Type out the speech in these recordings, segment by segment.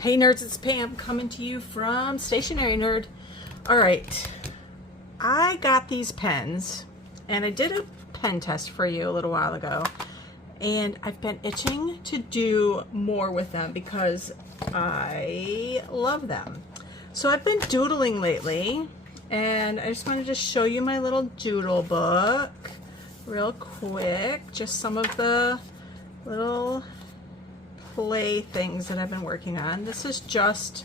Hey nerds, it's Pam coming to you from Stationery Nerd. Alright, I got these pens and I did a pen test for you a little while ago, and I've been itching to do more with them because I love them. So I've been doodling lately, and I just wanted to show you my little doodle book real quick. Just some of the little play things that I've been working on. This is just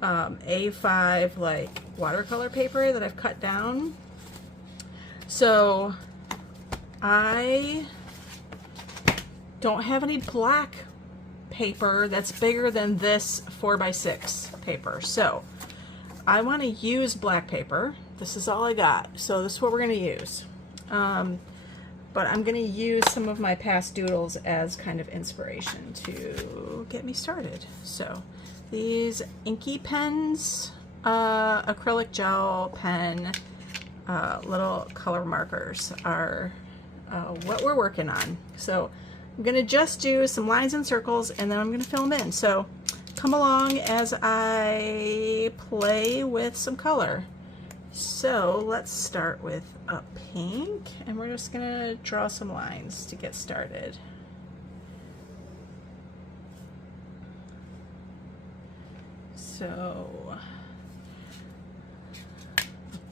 A5 like watercolor paper that I've cut down. So I don't have any black paper that's bigger than this 4x6 paper. So I want to use black paper. This is all I got. So this is what we're going to use. But I'm going to use some of my past doodles as kind of inspiration to get me started. So these Inkipens, acrylic gel pen, little color markers are what we're working on. So I'm going to just do some lines and circles, and then I'm going to fill them in. So come along as I play with some color. So let's start with a pink, and we're just gonna draw some lines to get started. So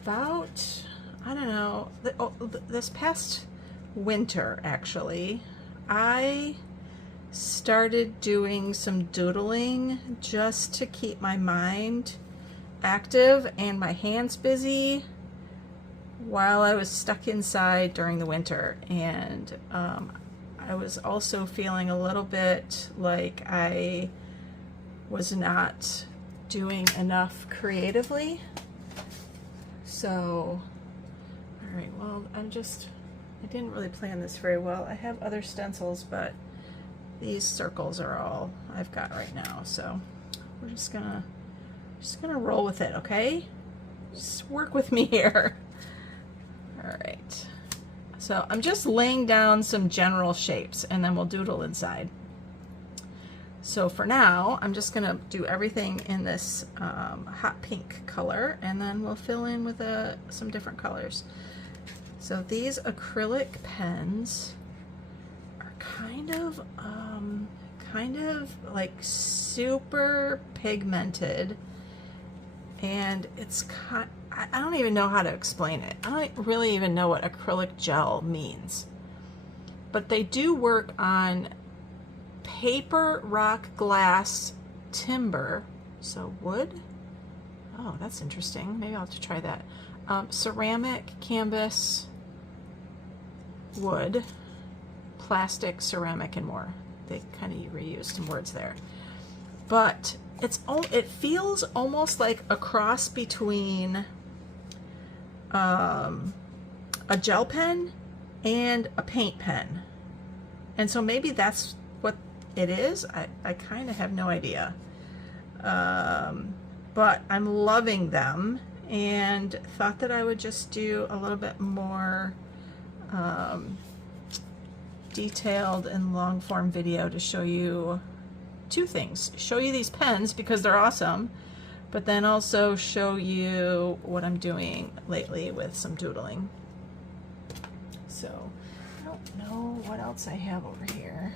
about, I don't know, this past winter actually, I started doing some doodling just to keep my mind active and my hands busy while I was stuck inside during the winter. And I was also feeling a little bit like I was not doing enough creatively. So all right, well, I didn't really plan this very well. I have other stencils, but these circles are all I've got right now, so we're just gonna roll with it, okay? Just work with me here. All right. So I'm just laying down some general shapes, and then we'll doodle inside. So for now, I'm just gonna do everything in this hot pink color, and then we'll fill in with some different colors. So these acrylic pens are kind of like super pigmented. And it's I don't even know how to explain it. I don't really even know what acrylic gel means. But they do work on paper, rock, glass, timber. So wood? Oh, that's interesting. Maybe I'll have to try that. Ceramic, canvas, wood, plastic, ceramic, and more. They kind of reused some words there. But it feels almost like a cross between a gel pen and a paint pen. And so maybe that's what it is. I kind of have no idea. But I'm loving them, and thought that I would just do a little bit more detailed and long form video to show you two things. Show you these pens because they're awesome, but then also show you what I'm doing lately with some doodling. So I don't know what else I have over here.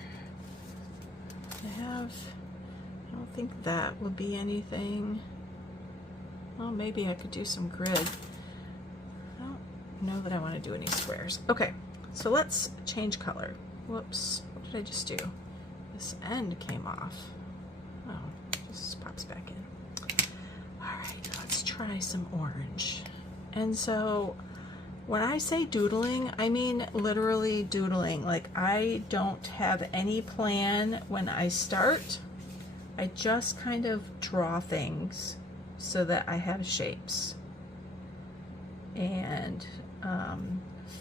I don't think that would be anything. Well, maybe I could do some grid. I don't know that I want to do any squares. Okay, so let's change color. Whoops, what did I just do? This end came off. Oh, just pops back in. All right, let's try some orange. And so when I say doodling, I mean literally doodling. Like, I don't have any plan when I start. I just kind of draw things so that I have shapes. And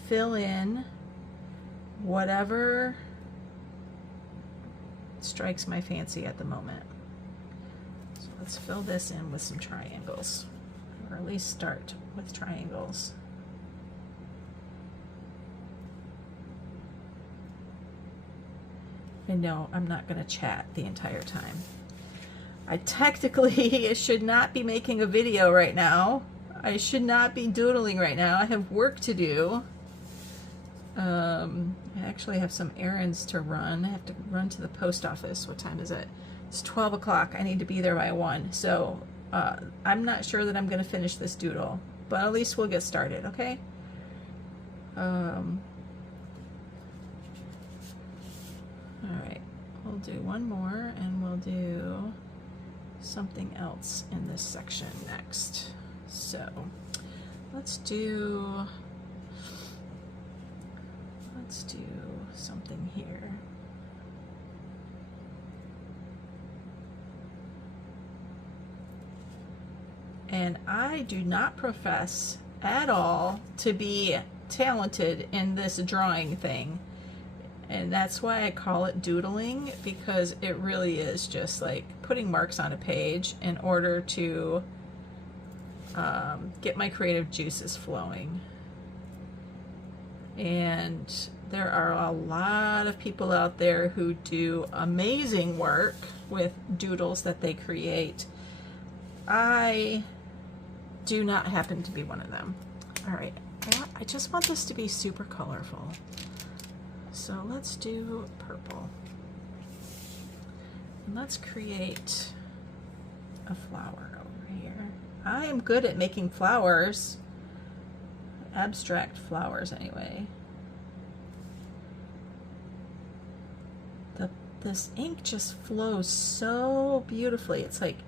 fill in whatever strikes my fancy at the moment. So let's fill this in with some triangles, or at least start with triangles. And no, I'm not going to chat the entire time. I technically should not be making a video right now. I should not be doodling right now. I have work to do. I actually have some errands to run. I have to run to the post office. What time is it? It's 12 o'clock. I need to be there by 1. So I'm not sure that I'm going to finish this doodle, but at least we'll get started, okay? All right, we'll do one more and we'll do something else in this section next. So let's do something here. And I do not profess at all to be talented in this drawing thing. And that's why I call it doodling, because it really is just like putting marks on a page in order to get my creative juices flowing. And there are a lot of people out there who do amazing work with doodles that they create. I do not happen to be one of them. All right, I just want this to be super colorful. So let's do purple. And let's create a flower over here. I am good at making flowers, abstract flowers anyway. This ink just flows so beautifully. It's like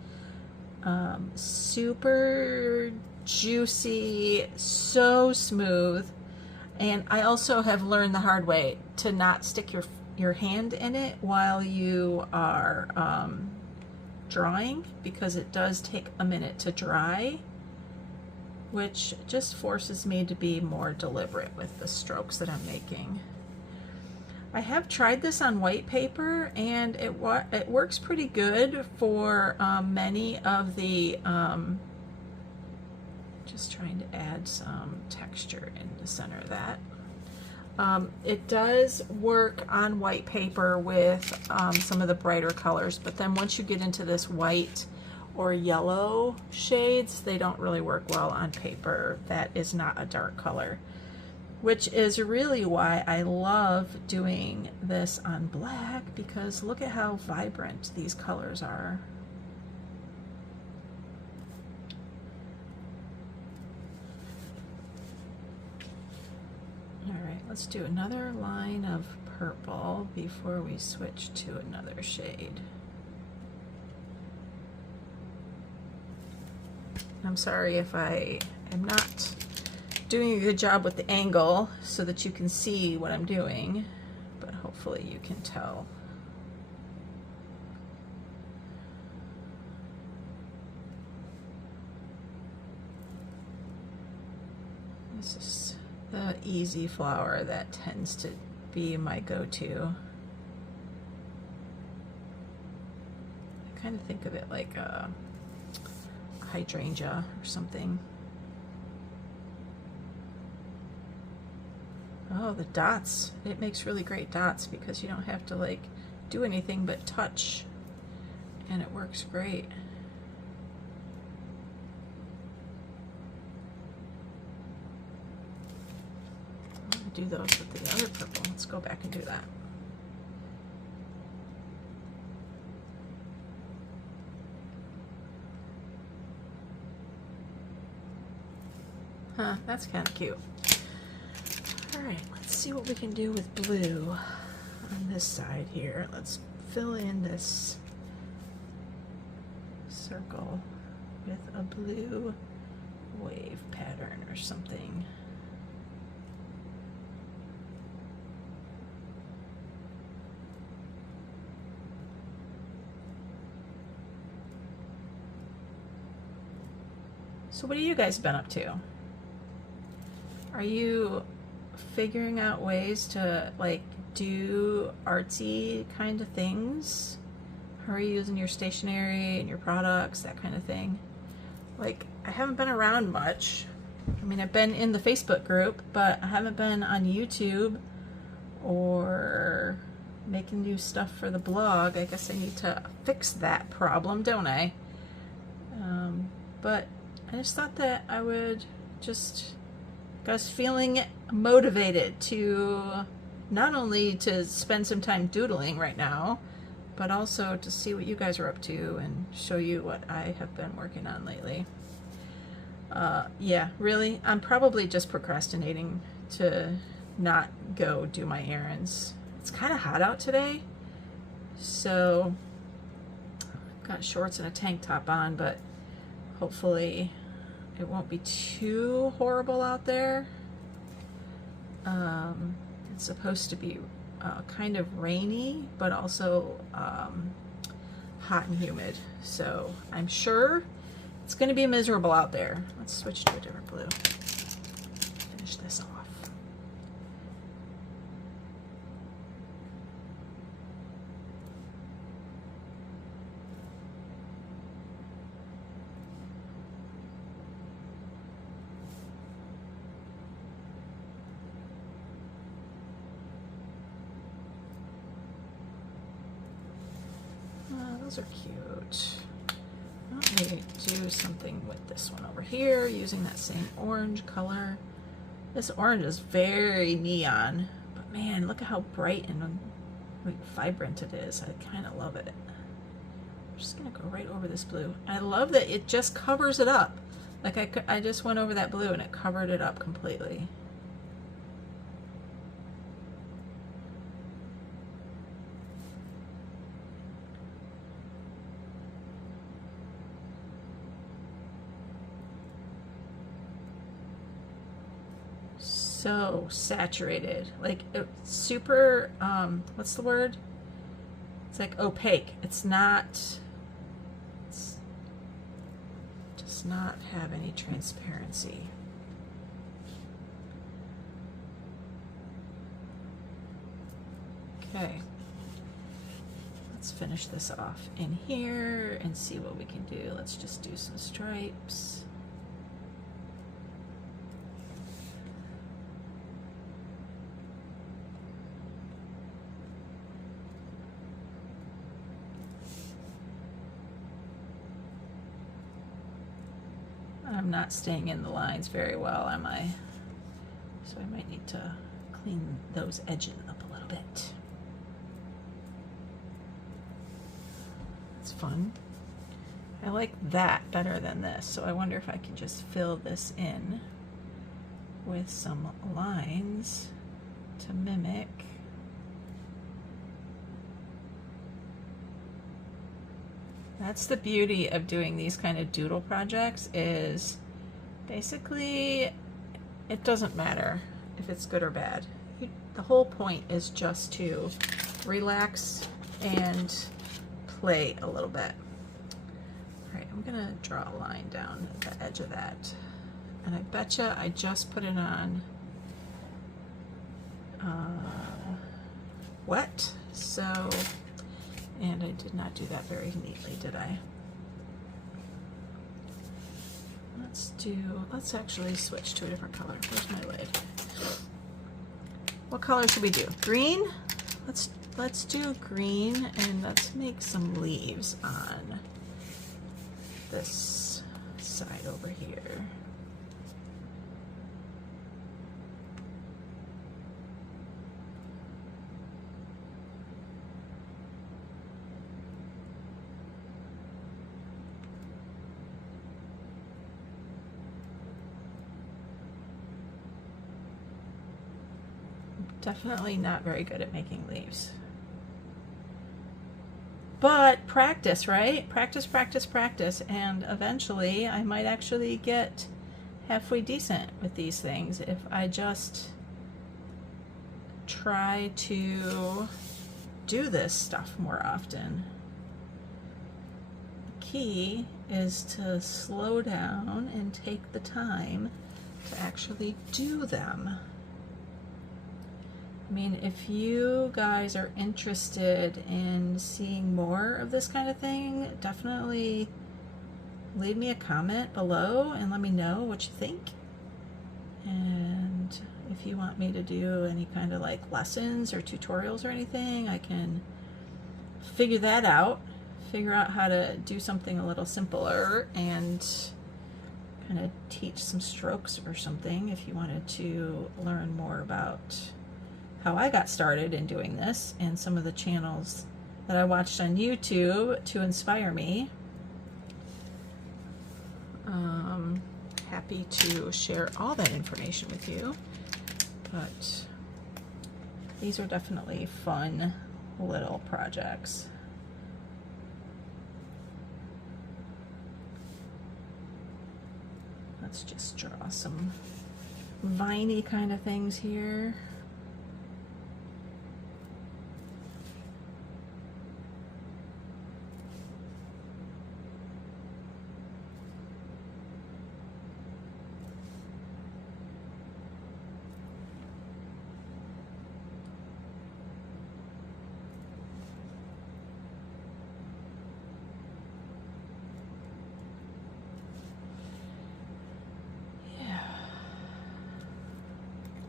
super juicy, so smooth. And I also have learned the hard way to not stick your hand in it while you are drawing, because it does take a minute to dry, which just forces me to be more deliberate with the strokes that I'm making. I have tried this on white paper, and it works pretty good for many of the, just trying to add some texture in the center of that. It does work on white paper with some of the brighter colors, but then once you get into this white or yellow shades, they don't really work well on paper that is not a dark color, which is really why I love doing this on black, because look at how vibrant these colors are. All right, let's do another line of purple before we switch to another shade. I'm sorry if I am not doing a good job with the angle so that you can see what I'm doing, but hopefully you can tell. This is the easy flower that tends to be my go-to. I kind of think of it like a hydrangea or something. Oh, the dots. It makes really great dots because you don't have to like do anything but touch, and it works great. I'm gonna do those with the other purple. Let's go back and do that. Huh, that's kind of cute. Alright, let's see what we can do with blue on this side here. Let's fill in this circle with a blue wave pattern or something. So what have you guys been up to? Are you figuring out ways to like do artsy kind of things? How are you using your stationery and your products, that kind of thing? Like, I haven't been around much. I mean, I've been in the Facebook group, but I haven't been on YouTube or making new stuff for the blog. I guess I need to fix that problem, don't I? But I just thought that I would just, I was feeling motivated to not only to spend some time doodling right now, but also to see what you guys are up to and show you what I have been working on lately. Yeah, really, I'm probably just procrastinating to not go do my errands. It's kind of hot out today, so I've got shorts and a tank top on, but hopefully it won't be too horrible out there. It's supposed to be kind of rainy, but also hot and humid, so I'm sure it's going to be miserable out there. Let's switch to a different blue. Finish this off. Those are cute. Let me do something with this one over here using that same orange color. This orange is very neon, but man, look at how bright and vibrant it is. I kind of love it. I'm just gonna go right over this blue. I love that it just covers it up. Like I just went over that blue and it covered it up completely. So saturated, like it's super, what's the word? It's like opaque. It's does not have any transparency. Okay, let's finish this off in here and see what we can do. Let's just do some stripes. I'm not staying in the lines very well, am I? So I might need to clean those edges up a little bit. It's fun. I like that better than this, so I wonder if I can just fill this in with some lines to mimic. That's the beauty of doing these kind of doodle projects, is basically it doesn't matter if it's good or bad. The whole point is just to relax and play a little bit. All right, I'm gonna draw a line down the edge of that. And I betcha I just put it on wet, so, and I did not do that very neatly, did I? Let's actually switch to a different color. Where's my lid? What color should we do? Green? Let's do green, and let's make some leaves on this side over here. Definitely not very good at making leaves. But practice, right? Practice, practice, practice, and eventually I might actually get halfway decent with these things if I just try to do this stuff more often. The key is to slow down and take the time to actually do them. I mean, if you guys are interested in seeing more of this kind of thing, definitely leave me a comment below and let me know what you think. And if you want me to do any kind of like lessons or tutorials or anything, I can figure that out, figure out how to do something a little simpler and kind of teach some strokes or something if you wanted to learn more about how I got started in doing this and some of the channels that I watched on YouTube to inspire me. Happy to share all that information with you, but these are definitely fun little projects. Let's just draw some viney kind of things here.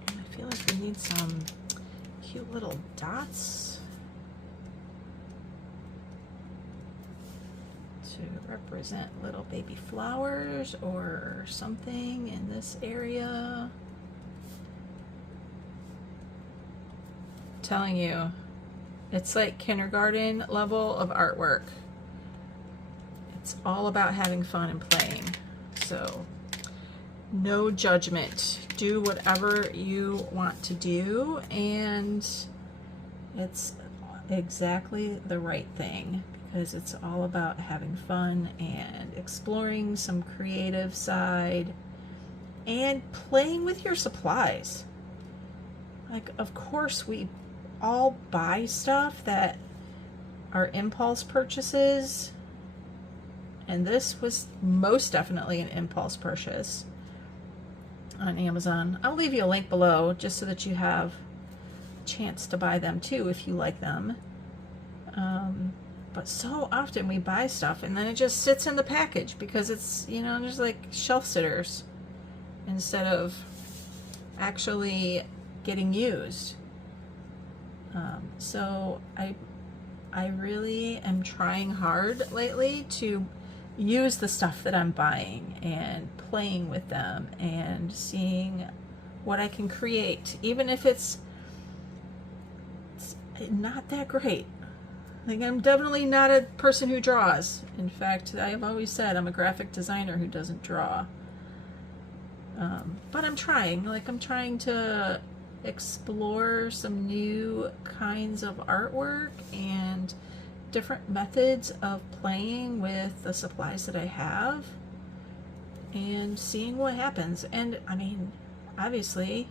I feel like we need some cute little dots to represent little baby flowers or something in this area. I'm telling you, it's like kindergarten level of artwork. It's all about having fun and playing. So no judgment. Do whatever you want to do, and it's exactly the right thing because it's all about having fun and exploring some creative side and playing with your supplies. Like, of course, we all buy stuff that are impulse purchases, and this was most definitely an impulse purchase on Amazon. I'll leave you a link below just so that you have a chance to buy them too if you like them. But so often we buy stuff and then it just sits in the package because it's, you know, there's like shelf sitters instead of actually getting used. So I really am trying hard lately to use the stuff that I'm buying and playing with them and seeing what I can create, even if it's not that great. Like, I'm definitely not a person who draws. In fact, I've always said I'm a graphic designer who doesn't draw. But I'm trying. Like, I'm trying to explore some new kinds of artwork and different methods of playing with the supplies that I have and seeing what happens. And I mean, obviously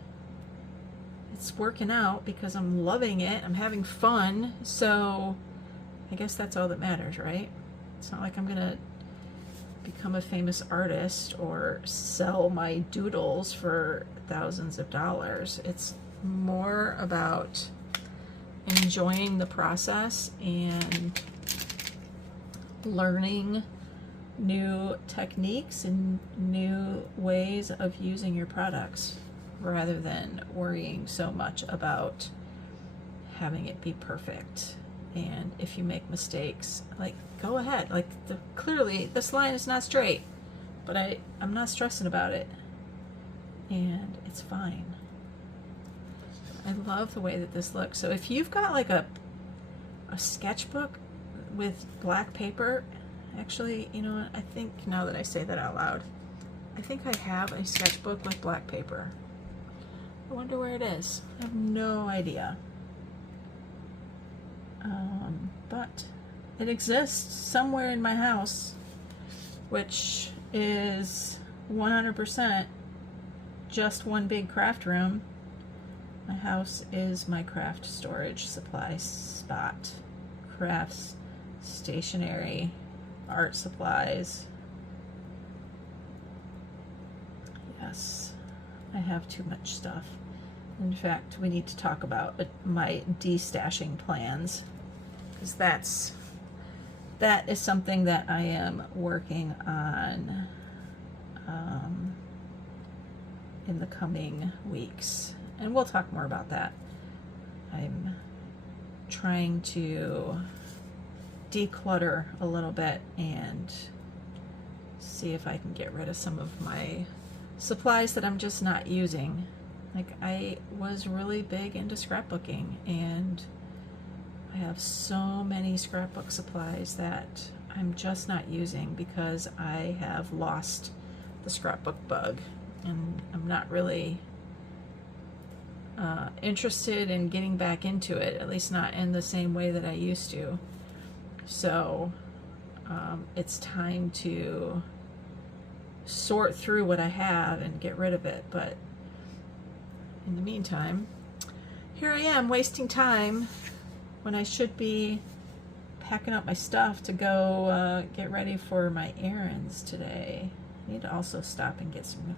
it's working out because I'm loving it, I'm having fun, so I guess that's all that matters, right? It's not like I'm gonna become a famous artist or sell my doodles for thousands of dollars. It's more about enjoying the process and learning new techniques and new ways of using your products rather than worrying so much about having it be perfect. And if you make mistakes, like, go ahead. Like, clearly this line is not straight, but I'm not stressing about it, and it's fine. I love the way that this looks. So if you've got like a sketchbook with black paper, actually, you know what, I think now that I say that out loud, I think I have a sketchbook with black paper. I wonder where it is. I have no idea. But it exists somewhere in my house, which is 100% just one big craft room. My house is my craft storage supply spot. Crafts, stationery, art supplies. Yes, I have too much stuff. In fact, we need to talk about my destashing plans, because that is something that I am working on in the coming weeks, and we'll talk more about that. I'm trying to declutter a little bit and see if I can get rid of some of my supplies that I'm just not using. Like, I was really big into scrapbooking, and I have so many scrapbook supplies that I'm just not using because I have lost the scrapbook bug, and I'm not really interested in getting back into it, at least not in the same way that I used to. So it's time to sort through what I have and get rid of it. But in the meantime, here I am wasting time when I should be packing up my stuff to go get ready for my errands today. I need to also stop and get some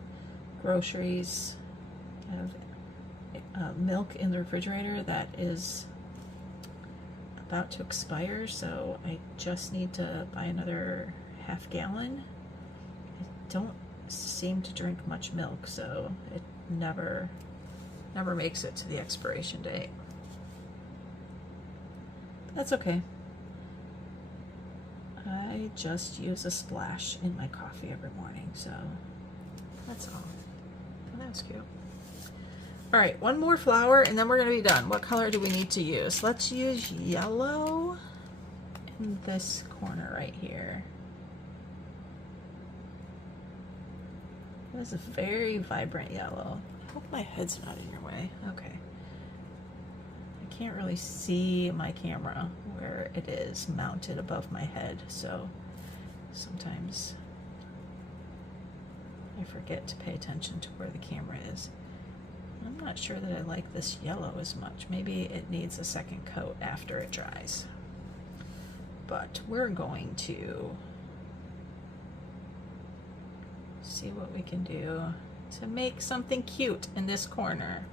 groceries. I have milk in the refrigerator that is about to expire, so I just need to buy another half gallon. I don't seem to drink much milk, so it never makes it to the expiration date. But that's okay. I just use a splash in my coffee every morning, so that's all. Oh, that's cute. All right, one more flower and then we're gonna be done. What color do we need to use? Let's use yellow in this corner right here. This is a very vibrant yellow. I hope my head's not in your way. Okay. I can't really see my camera where it is mounted above my head, so sometimes I forget to pay attention to where the camera is. I'm not sure that I like this yellow as much. Maybe it needs a second coat after it dries. But we're going to see what we can do to make something cute in this corner.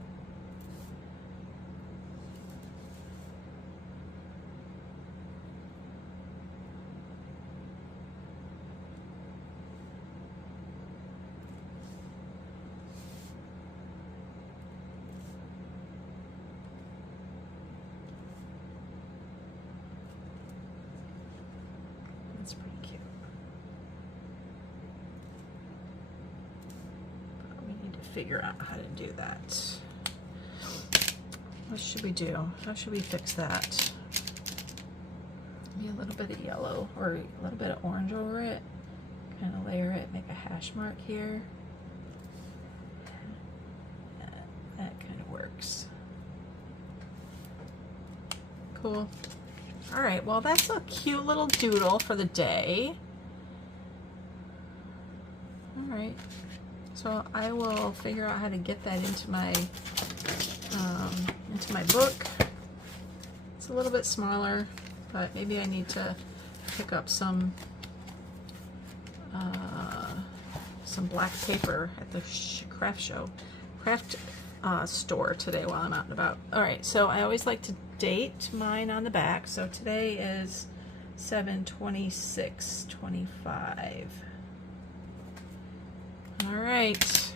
That's pretty cute. But we need to figure out how to do that. What should we do? How should we fix that? Maybe a little bit of yellow or a little bit of orange over it. Kind of layer it, make a hash mark here. That kind of works. Cool. All right, well, that's a cute little doodle for the day. All right, so I will figure out how to get that into my book. It's a little bit smaller, but maybe I need to pick up some black paper at the craft store today while I'm out and about. All right, so I always like to date mine on the back. So today is 7/26/25. All right.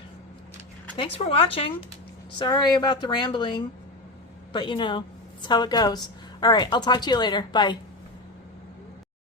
Thanks for watching. Sorry about the rambling, but you know, it's how it goes. All right, I'll talk to you later. Bye.